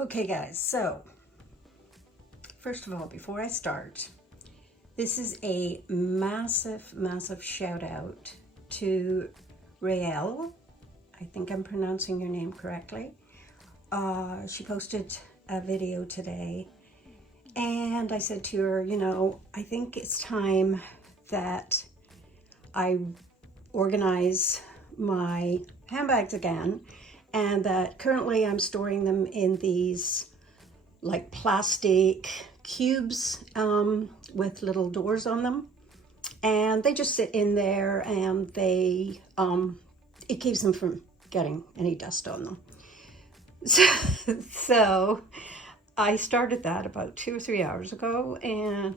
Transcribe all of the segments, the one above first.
Okay guys, so first of all, before I start, this is a massive shout out to Raelle. I think I'm pronouncing your name correctly. She posted a video today and I said to her, you know, I think it's time that I organize my handbags again, and that currently I'm storing them in these like plastic cubes with little doors on them, and they just sit in there, and they it keeps them from getting any dust on them. So I started that about 2 or 3 hours ago, and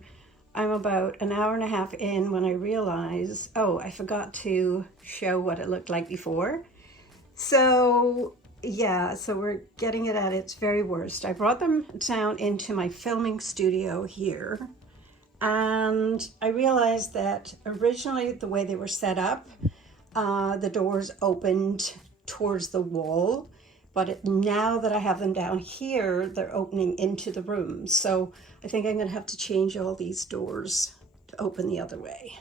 I'm about an hour and a half in when I realized, oh, I forgot to show what it looked like before. So yeah, so we're getting it at its very worst. I brought them down into my filming studio here, and I realized that originally the way they were set up, the doors opened towards the wall, but now that I have them down here, they're opening into the room. So I think I'm gonna have to change all these doors to open the other way.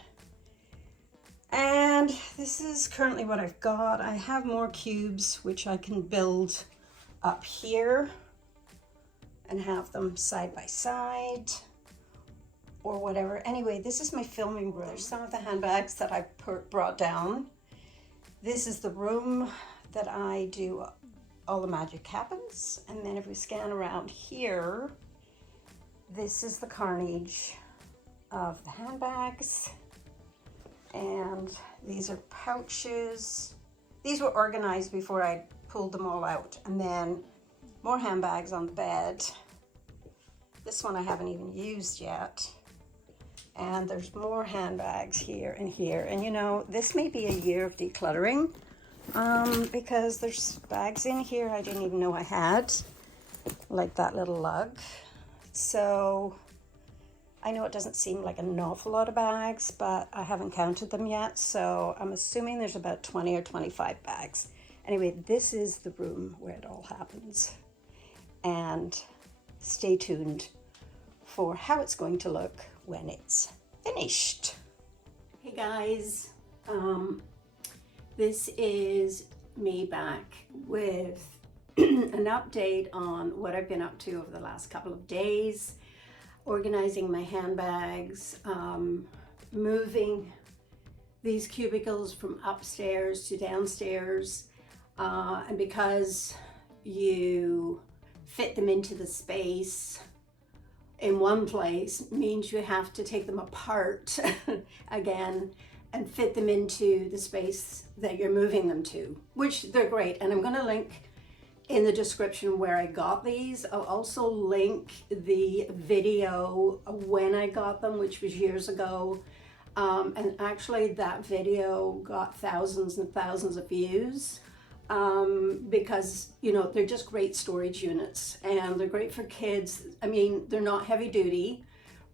And this is currently what I've got. I have more cubes, which I can build up here and have them side by side or whatever. Anyway, this is my filming room. There's some of the handbags that I brought down. This is the room that I do all the magic happens. And then if we scan around here, this is the carnage of the handbags. And these are pouches. These were organized before I pulled them all out. And then more handbags on the bed. This one I haven't even used yet. And there's more handbags here and here. And you know, this may be a year of decluttering, because there's bags in here I didn't even know I had, like that little lug. So I know it doesn't seem like an awful lot of bags, but I haven't counted them yet, so I'm assuming there's about 20 or 25 bags. Anyway, this is the room where it all happens. And stay tuned for how it's going to look when it's finished. Hey guys, this is me back with an update on what I've been up to over the last couple of days. Organizing my handbags, moving these cubicles from upstairs to downstairs, and because you fit them into the space in one place means you have to take them apart again and fit them into the space that you're moving them to, which they're great. And I'm going to link in the description where I got these. I'll also link the video when I got them, which was years ago. And actually that video got thousands and thousands of views, because, you know, they're just great storage units and they're great for kids. I mean, they're not heavy duty,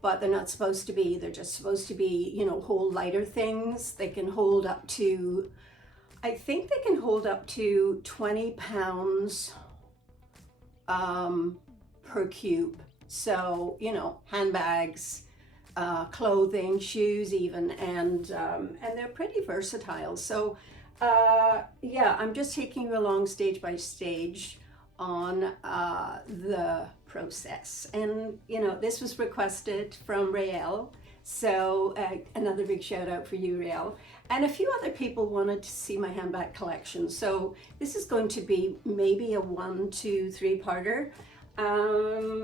but they're not supposed to be. They're just supposed to be, you know, hold lighter things. They can hold up to, I think they can hold up to 20 pounds per cube. So, you know, handbags, clothing, shoes even, and they're pretty versatile. So, yeah, I'm just taking you along stage by stage on the process. And, you know, this was requested from Raelle. So another big shout out for you, Raelle. And a few other people wanted to see my handbag collection. So this is going to be maybe a 1, 2, 3-parter.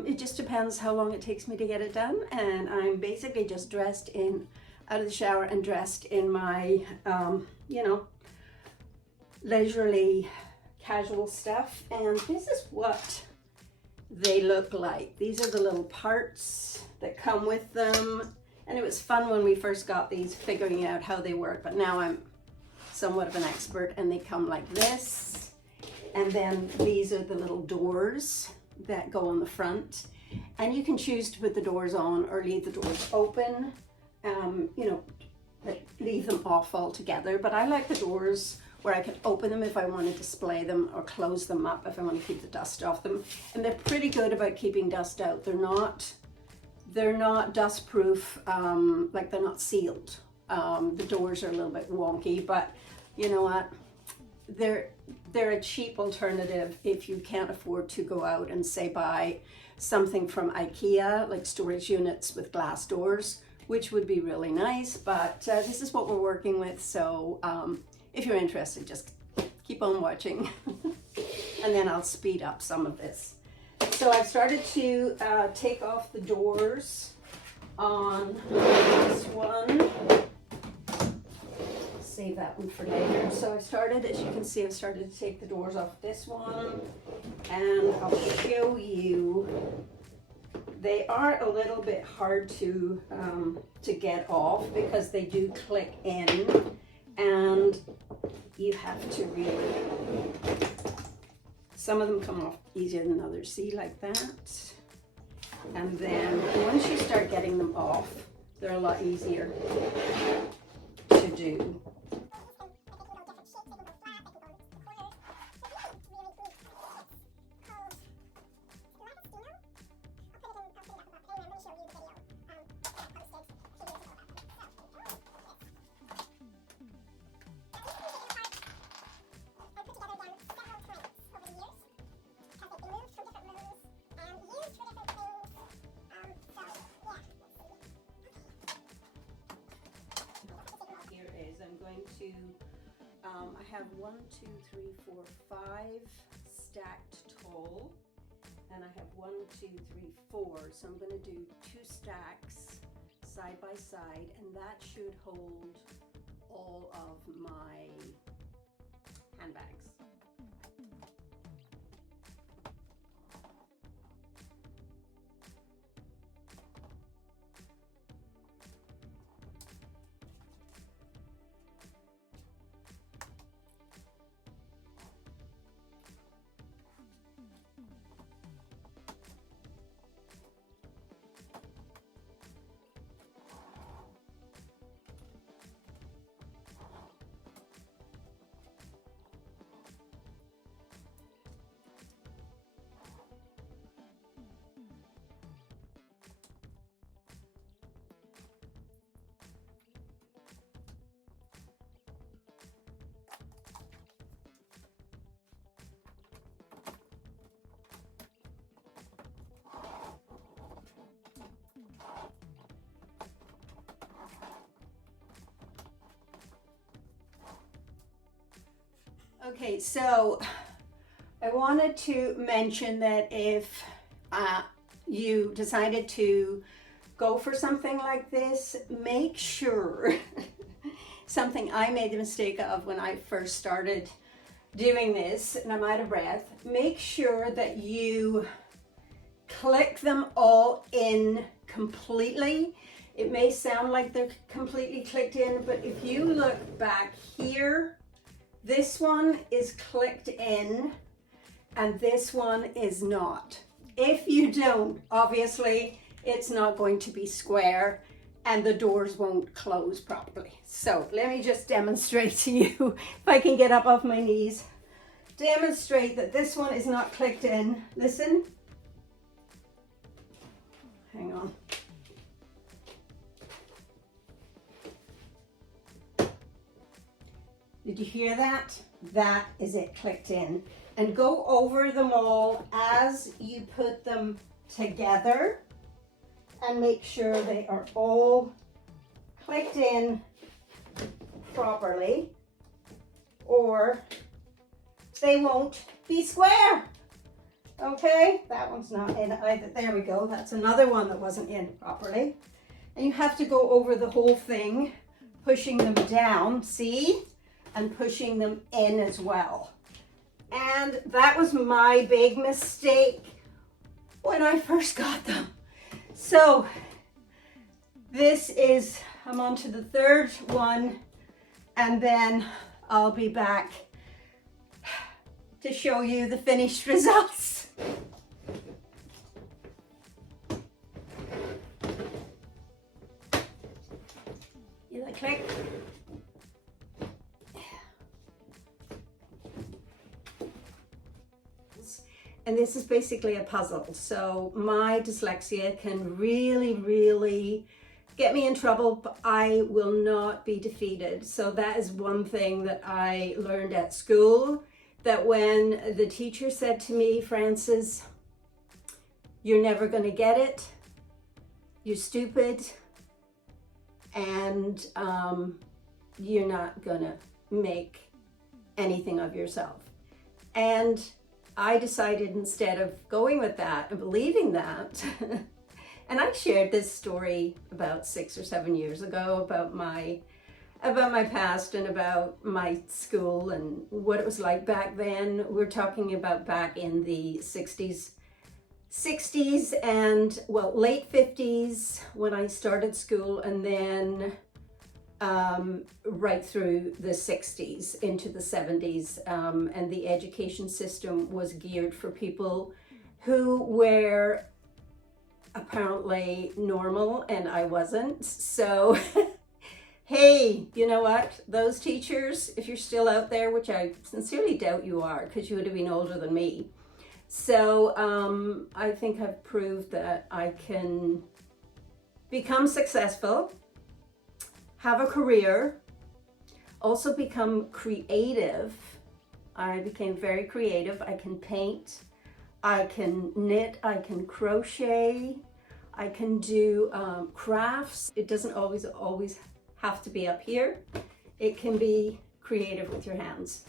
It just depends how long it takes me to get it done. And I'm basically just dressed in, out of the shower and dressed in my, you know, leisurely casual stuff. And this is what they look like. These are the little parts that come with them. And it was fun when we first got these, figuring out how they work, but now I'm somewhat of an expert, and they come like this. And then these are the little doors that go on the front. And you can choose to put the doors on or leave the doors open, you know, leave them off altogether. But I like the doors where I can open them if I want to display them or close them up if I want to keep the dust off them. And they're pretty good about keeping dust out. They're not dust proof, like they're not sealed. The doors are a little bit wonky, but you know what? They're a cheap alternative if you can't afford to go out and say buy something from IKEA, like storage units with glass doors, which would be really nice, but this is what we're working with. So if you're interested, just keep on watching and then I'll speed up some of this. So I've started to take off the doors on this one. Save that one for later. So I started, as you can see, I've started to take the doors off this one, and I'll show you. They are a little bit hard to get off because they do click in, and you have to really, some of them come off easier than others, see, like that. And then once you start getting them off, they're a lot easier to do. I have 1, 2, 3, 4, 5 stacked tall, and I have 1, 2, 3, 4. So I'm going to do 2 stacks side by side, and that should hold all of my handbags. Okay, so I wanted to mention that if you decided to go for something like this, make sure, something I made the mistake of when I first started doing this, and I'm out of breath, make sure that you click them all in completely. It may sound like they're completely clicked in, but if you look back here, this one is clicked in and this one is not. If you don't, obviously it's not going to be square and the doors won't close properly. So let me just demonstrate to you, if I can get up off my knees, demonstrate that this one is not clicked in. Listen. Hang on. Did you hear that? That is it clicked in. And go over them all as you put them together and make sure they are all clicked in properly, or they won't be square. Okay, that one's not in either. There we go. That's another one that wasn't in properly. And you have to go over the whole thing, pushing them down, see? And pushing them in as well. And that was my big mistake when I first got them. So this is, I'm on to the third one, and then I'll be back to show you the finished results. You like click? And this is basically a puzzle. So my dyslexia can really, really get me in trouble, but I will not be defeated. So that is one thing that I learned at school, that when the teacher said to me, Frances, you're never gonna get it, you're stupid, and you're not gonna make anything of yourself. And I decided, instead of going with that and believing that, and I shared this story about 6 or 7 years ago about my past and about my school and what it was like back then. We're talking about back in the 60s and, well, late 50s when I started school, and then right through the 60s into the 70s, and the education system was geared for people who were apparently normal, and I wasn't. So hey, you know what, those teachers, if you're still out there, which I sincerely doubt you are because you would have been older than me, so I think I've proved that I can become successful, have a career, also become creative. I became very creative. I can paint, I can knit, I can crochet, I can do crafts. It doesn't always have to be up here. It can be creative with your hands.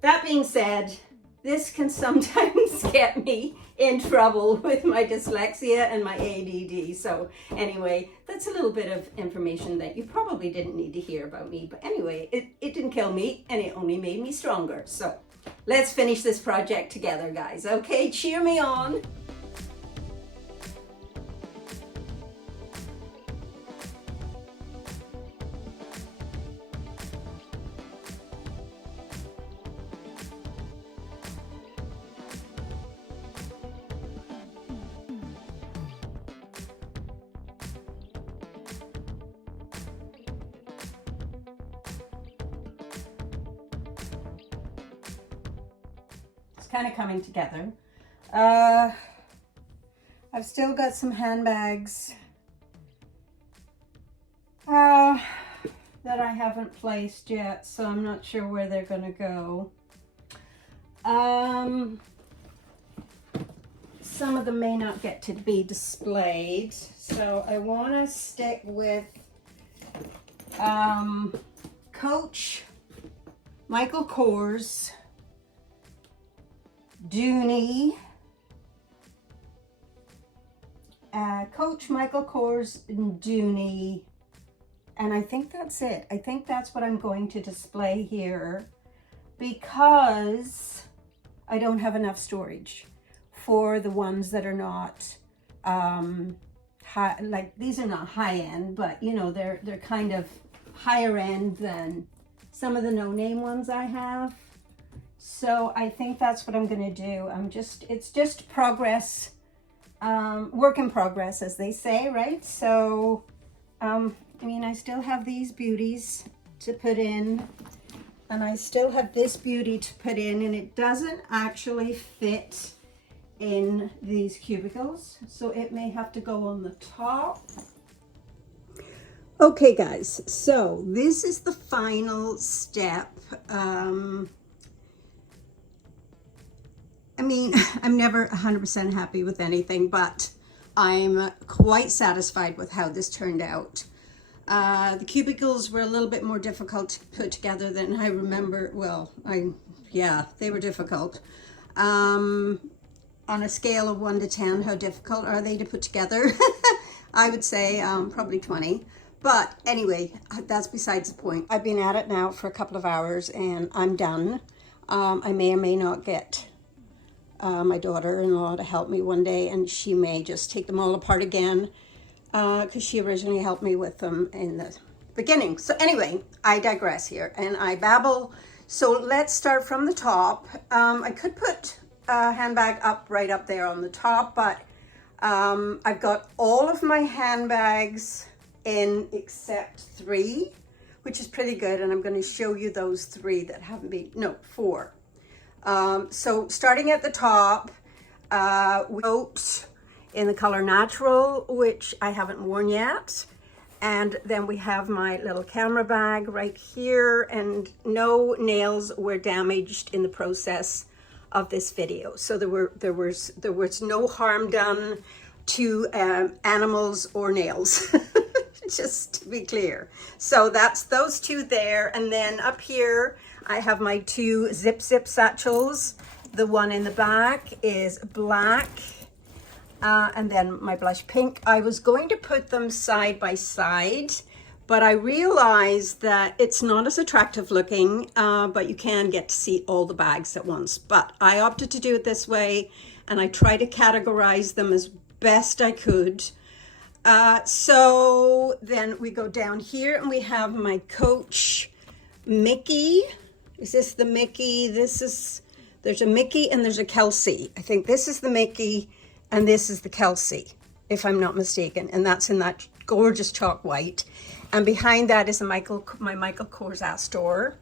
That being said, this can sometimes get me in trouble with my dyslexia and my ADD. So anyway, that's a little bit of information that you probably didn't need to hear about me. But anyway, it didn't kill me, and it only made me stronger. So let's finish this project together, guys. Okay, cheer me on. Kind of coming together. I've still got some handbags that I haven't placed yet, so I'm not sure where they're gonna go. Some of them may not get to be displayed, so I want to stick with Coach Michael Kors Dooney, Coach Michael Kors Dooney, and I think that's it. I think that's what I'm going to display here, because I don't have enough storage for the ones that are not high. Like, these are not high end, but you know, they're kind of higher end than some of the no-name ones I have. So I think that's what I'm going to do. It's just progress, work in progress, as they say, right? So, I mean, I still have these beauties to put in, and I still have this beauty to put in, and it doesn't actually fit in these cubicles, so it may have to go on the top. Okay, guys, so this is the final step. I mean, I'm never 100% happy with anything, but I'm quite satisfied with how this turned out. The cubicles were a little bit more difficult to put together than I remember. Well, yeah, they were difficult. On a scale of 1 to 10, how difficult are they to put together? I would say probably 20. But anyway, that's besides the point. I've been at it now for a couple of hours and I'm done. I may or may not get my daughter-in-law to help me one day, and she may just take them all apart again, because she originally helped me with them in the beginning. So anyway, I digress here and I babble. So let's start from the top. I could put a handbag right up there on the top, but I've got all of my handbags in except 3, which is pretty good, and I'm going to show you those 3 that haven't been, no, 4. So starting at the top, coat in the color Natural, which I haven't worn yet. And then we have my little camera bag right here, and no nails were damaged in the process of this video. So there was no harm done to animals or nails, just to be clear. So that's those two there. And then up here, I have my two zip satchels. The one in the back is black. And then my blush pink. I was going to put them side by side, but I realized that it's not as attractive looking, but you can get to see all the bags at once. But I opted to do it this way, and I try to categorize them as best I could. So then we go down here, and we have my Coach Mickey. Is this the Mickey? There's a Mickey and there's a Kelsey. I think this is the Mickey, and this is the Kelsey, if I'm not mistaken. And that's in that gorgeous chalk white. And behind that is my Michael Kors store.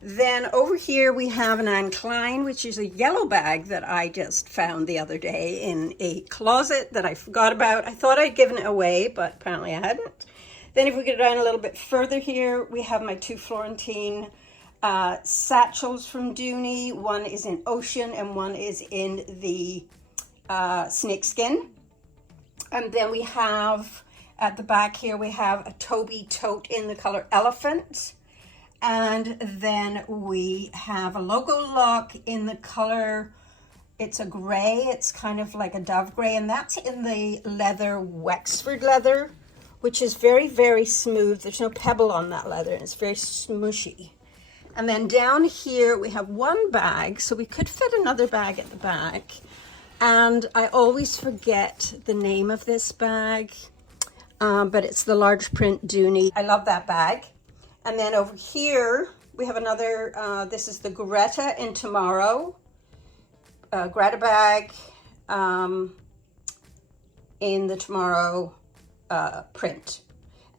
Then over here we have an Anne Klein, which is a yellow bag that I just found the other day in a closet that I forgot about. I thought I'd given it away, but apparently I hadn't. Then if we get down a little bit further here, we have my two Florentine satchels from Dooney. One is in Ocean and one is in the snakeskin. And then we have at the back here, we have a Toby tote in the color Elephant. And then we have a logo lock in the color, it's a gray, it's kind of like a dove gray, and that's in the leather, Wexford leather, which is very, very smooth. There's no pebble on that leather, and it's very smushy. And then down here we have one bag, so we could fit another bag at the back. And I always forget the name of this bag, but it's the large print Dooney. I love that bag. And then over here, we have another, this is the Greta in Tomorrow. Greta bag in the Tomorrow print.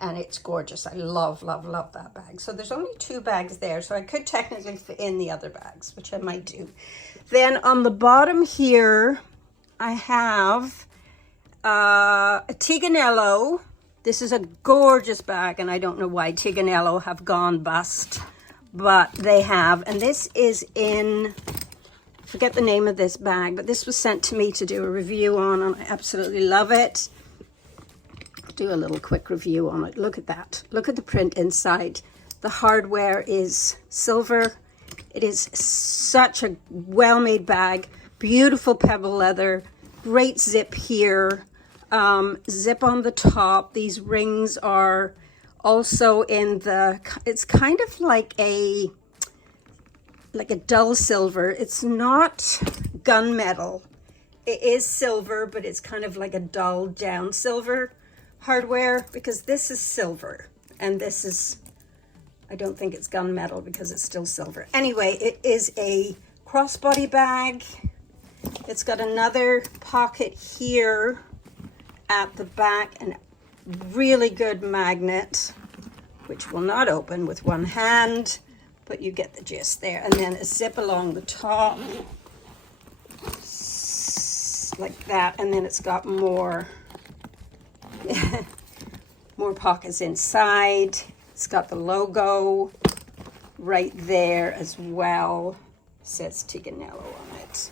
And it's gorgeous. I love, love, love that bag. So there's only two bags there, so I could technically fit in the other bags, which I might do. Then on the bottom here, I have a Tiganello. This is a gorgeous bag, and I don't know why Tiganello have gone bust, but they have. And this is in, I forget the name of this bag, but this was sent to me to do a review on, and I absolutely love it. I'll do a little quick review on it. Look at that. Look at the print inside. The hardware is silver. It is such a well-made bag. Beautiful pebble leather. Great zip here. Zip on the top. These rings are also in the, it's kind of like a dull silver. It's not gunmetal. It is silver, but it's kind of like a dull down silver hardware, because this is silver and this is, I don't think it's gunmetal because it's still silver. Anyway, it is a crossbody bag. It's got another pocket here at the back, and really good magnet, which will not open with one hand, but you get the gist there. And then a zip along the top, like that, and then it's got more, more pockets inside. It's got the logo right there as well. It says Tiganello on it.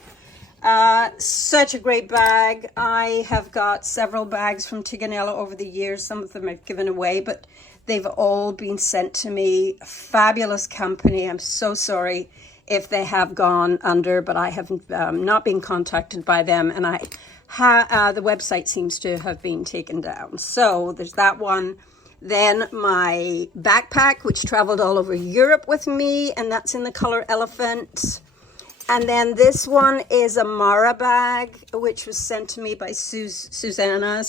Such a great bag. I have got several bags from Tiganello over the years. Some of them I've given away, but they've all been sent to me. Fabulous company. I'm so sorry if they have gone under, but I have not been contacted by them, and the website seems to have been taken down. So there's that one. Then my backpack, which traveled all over Europe with me, and that's in the color Elephant. And then this one is a Mara bag, which was sent to me by Susanna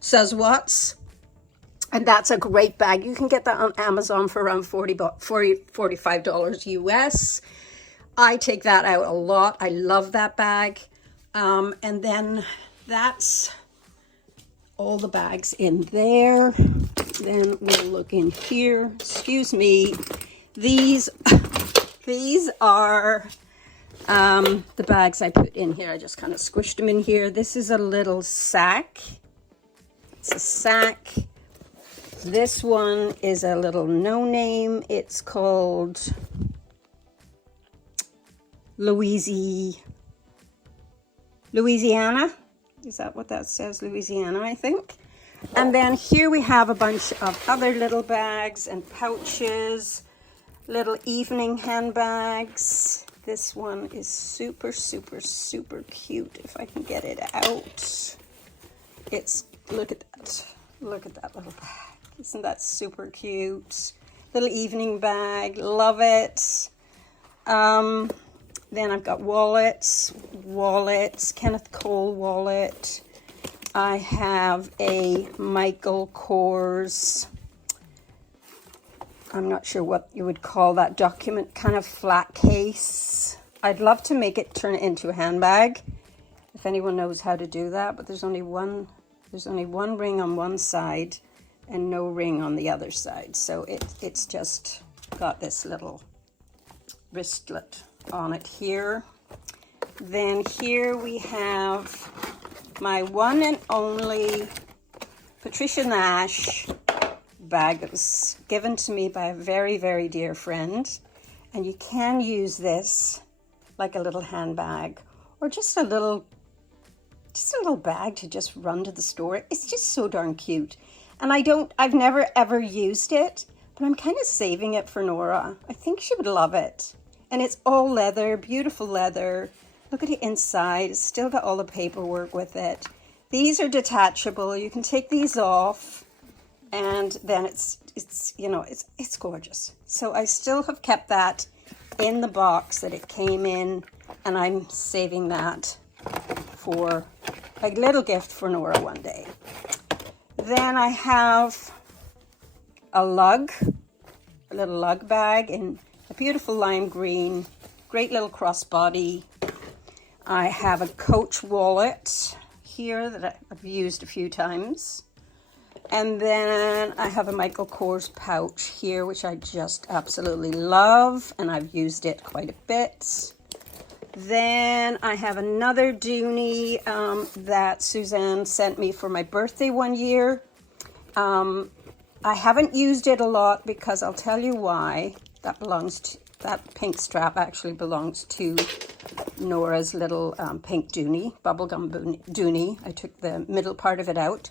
Suzwatz. And that's a great bag. You can get that on Amazon for around $45 US. I take that out a lot. I love that bag. And then that's all the bags in there. Then we'll look in here. Excuse me. These are The bags I put in here, I just kind of squished them in here. This is a little sack. It's a sack. This one is a little no-name. It's called Louisiana. Is that what that says? Louisiana, I think. And then here we have a bunch of other little bags and pouches, little evening handbags. This one is super, super, super cute. If I can get it out. It's, look at that. Look at that little bag. Isn't that super cute? Little evening bag. Love it. Then I've got wallets, Kenneth Cole wallet. I have a Michael Kors, I'm not sure what you would call that document, kind of flat case. I'd love to make it turn it into a handbag, if anyone knows how to do that, but there's only one ring on one side and no ring on the other side. So it's just got this little wristlet on it here. Then here we have my one and only Patricia Nash bag that was given to me by a very, very dear friend. And you can use this like a little handbag or just a little bag to just run to the store. It's just so darn cute. And I've never ever used it, but I'm kind of saving it for Nora. I think she would love it. And it's all leather, beautiful leather. Look at the inside. It's still got all the paperwork with it. These are detachable. You can take these off, and then it's gorgeous. So I still have kept that in the box that it came in, and I'm saving that for a little gift for Nora one day. Then I have a little lug bag in a beautiful lime green, great little crossbody. I have a Coach wallet here that I've used a few times. And then I have a Michael Kors pouch here, which I just absolutely love, and I've used it quite a bit. Then I have another Dooney that Suzanne sent me for my birthday one year. I haven't used it a lot because I'll tell you why. That pink strap actually belongs to Nora's little pink Dooney, bubblegum Dooney. I took the middle part of it out.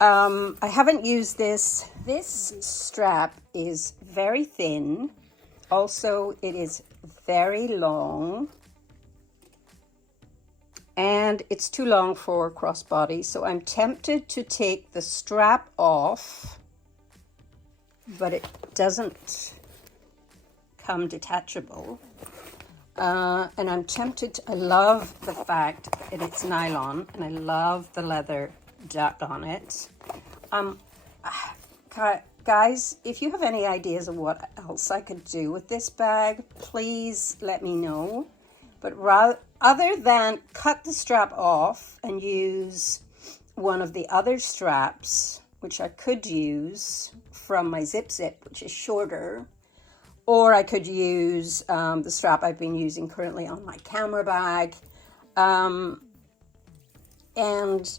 I haven't used this. This strap is very thin. Also, it is very long. And it's too long for crossbody, so I'm tempted to take the strap off, but it doesn't come detachable. And I'm tempted I love the fact that it's nylon, and I love the leather dot on it. Guys, if you have any ideas of what else I could do with this bag, please let me know. But other than cut the strap off and use one of the other straps, which I could use from my Zip, which is shorter, or I could use the strap I've been using currently on my camera bag. And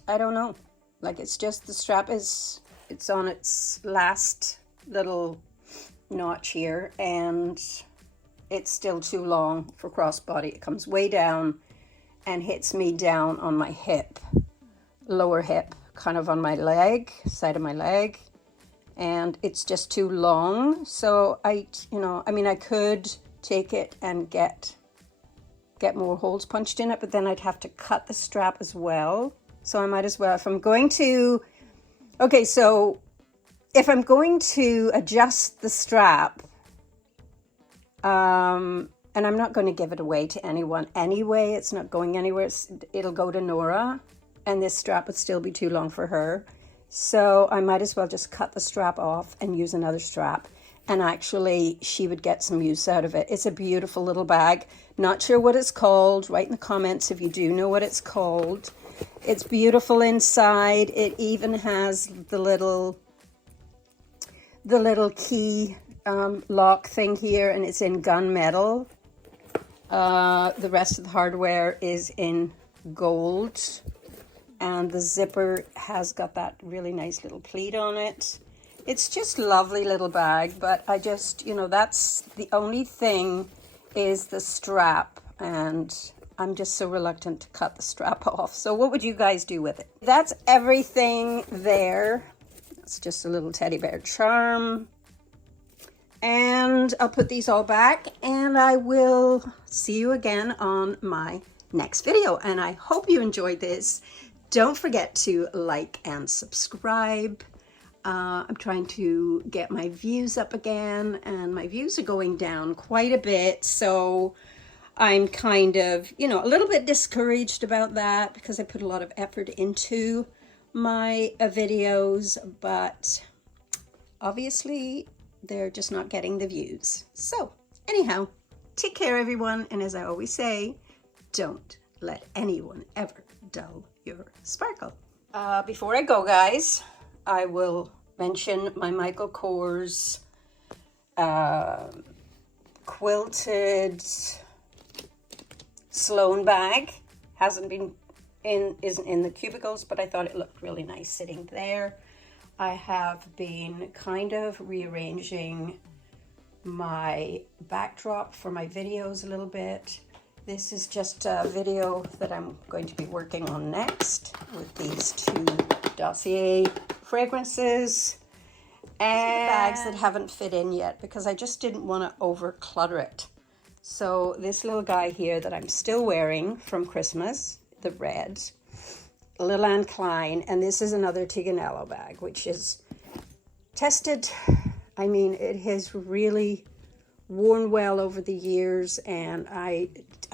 I don't know, like it's just the strap it's on its last little notch here, and it's still too long for crossbody. It comes way down and hits me down on my hip, lower hip, kind of on my leg, side of my leg. And it's just too long. So I could take it and get more holes punched in it, but then I'd have to cut the strap as well. So I might as well, if I'm going to adjust the strap, and I'm not going to give it away to anyone anyway. It's not going anywhere. It'll go to Nora, and this strap would still be too long for her. So I might as well just cut the strap off and use another strap. And actually, she would get some use out of it. It's a beautiful little bag. Not sure what it's called. Write in the comments if you do know what it's called. It's beautiful inside. It even has the little key lock thing here, and it's in gunmetal. The rest of the hardware is in gold, and the zipper has got that really nice little pleat on it. It's just lovely little bag, but I just, you know, that's the only thing is the strap, and I'm just so reluctant to cut the strap off. So what would you guys do with it? That's everything there. It's just a little teddy bear charm. And I'll put these all back, and I will see you again on my next video. And I hope you enjoyed this. Don't forget to like and subscribe. I'm trying to get my views up again, and my views are going down quite a bit. So I'm kind of, you know, a little bit discouraged about that because I put a lot of effort into my videos, but obviously they're just not getting the views. So anyhow, take care everyone, and as I always say, don't let anyone ever dull your sparkle. Before I go, guys, I will mention my Michael Kors quilted Sloan bag. Isn't in the cubicles, but I thought it looked really nice sitting there. I have been kind of rearranging my backdrop for my videos a little bit. This is just a video that I'm going to be working on next with these two Dossier fragrances and bags that haven't fit in yet because I just didn't want to over clutter it. So this little guy here that I'm still wearing from Christmas, the red, Lil Anne Klein, and this is another Tiganello bag, which is tested. I mean, it has really worn well over the years, and I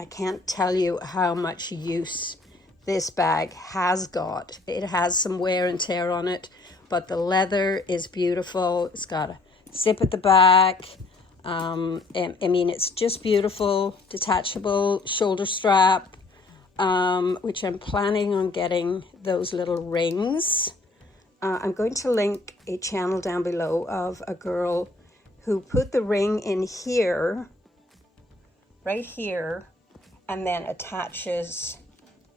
can't tell you how much use this bag has got. It has some wear and tear on it, but the leather is beautiful. It's got a zip at the back. I mean, it's just beautiful, detachable shoulder strap, which I'm planning on getting those little rings. I'm going to link a channel down below of a girl who put the ring in here, right here, and then attaches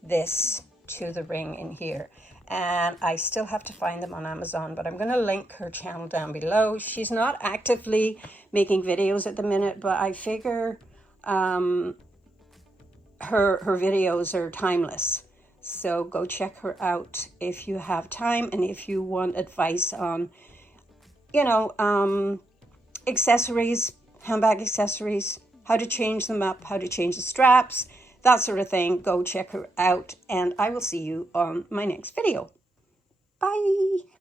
this to the ring in here. And I still have to find them on Amazon, but I'm going to link her channel down below. She's not actively making videos at the minute, but I figure her videos are timeless. So go check her out if you have time, and if you want advice on, you know, accessories, handbag accessories, how to change them up, how to change the straps, that sort of thing. Go check her out, and I will see you on my next video. Bye.